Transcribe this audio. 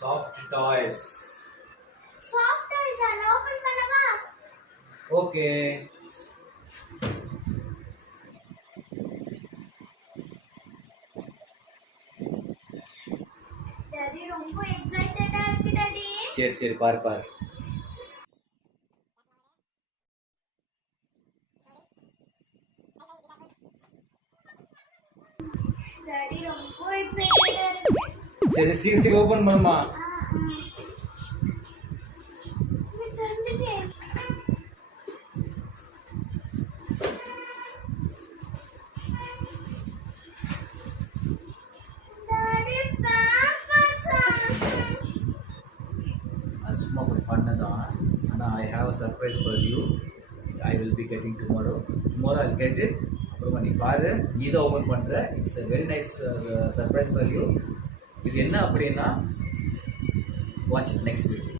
soft toys. Soft toys and open பண்ணவா? Okay. Daddy ரொம்ப எக்ஸைட்டடா இருக்கு டாடி. சரி பாரு. டாடி ரொம்ப எக்ஸைட்டடா இருக்கு. சரி சீக்கிரம் ஓபன் பண்ணுமா. நீ தந்துட்டே. Daddy Pampers. சும்மா for fun தான். ஆனா I have a surprise for you. I will be getting tomorrow. Tomorrow I'll get it. அப்புறமா நீ பாரு, நீ தான் ஓபன் பண்ற. It's a very nice surprise for you. இது என்ன அப்படின்னா watch it next video.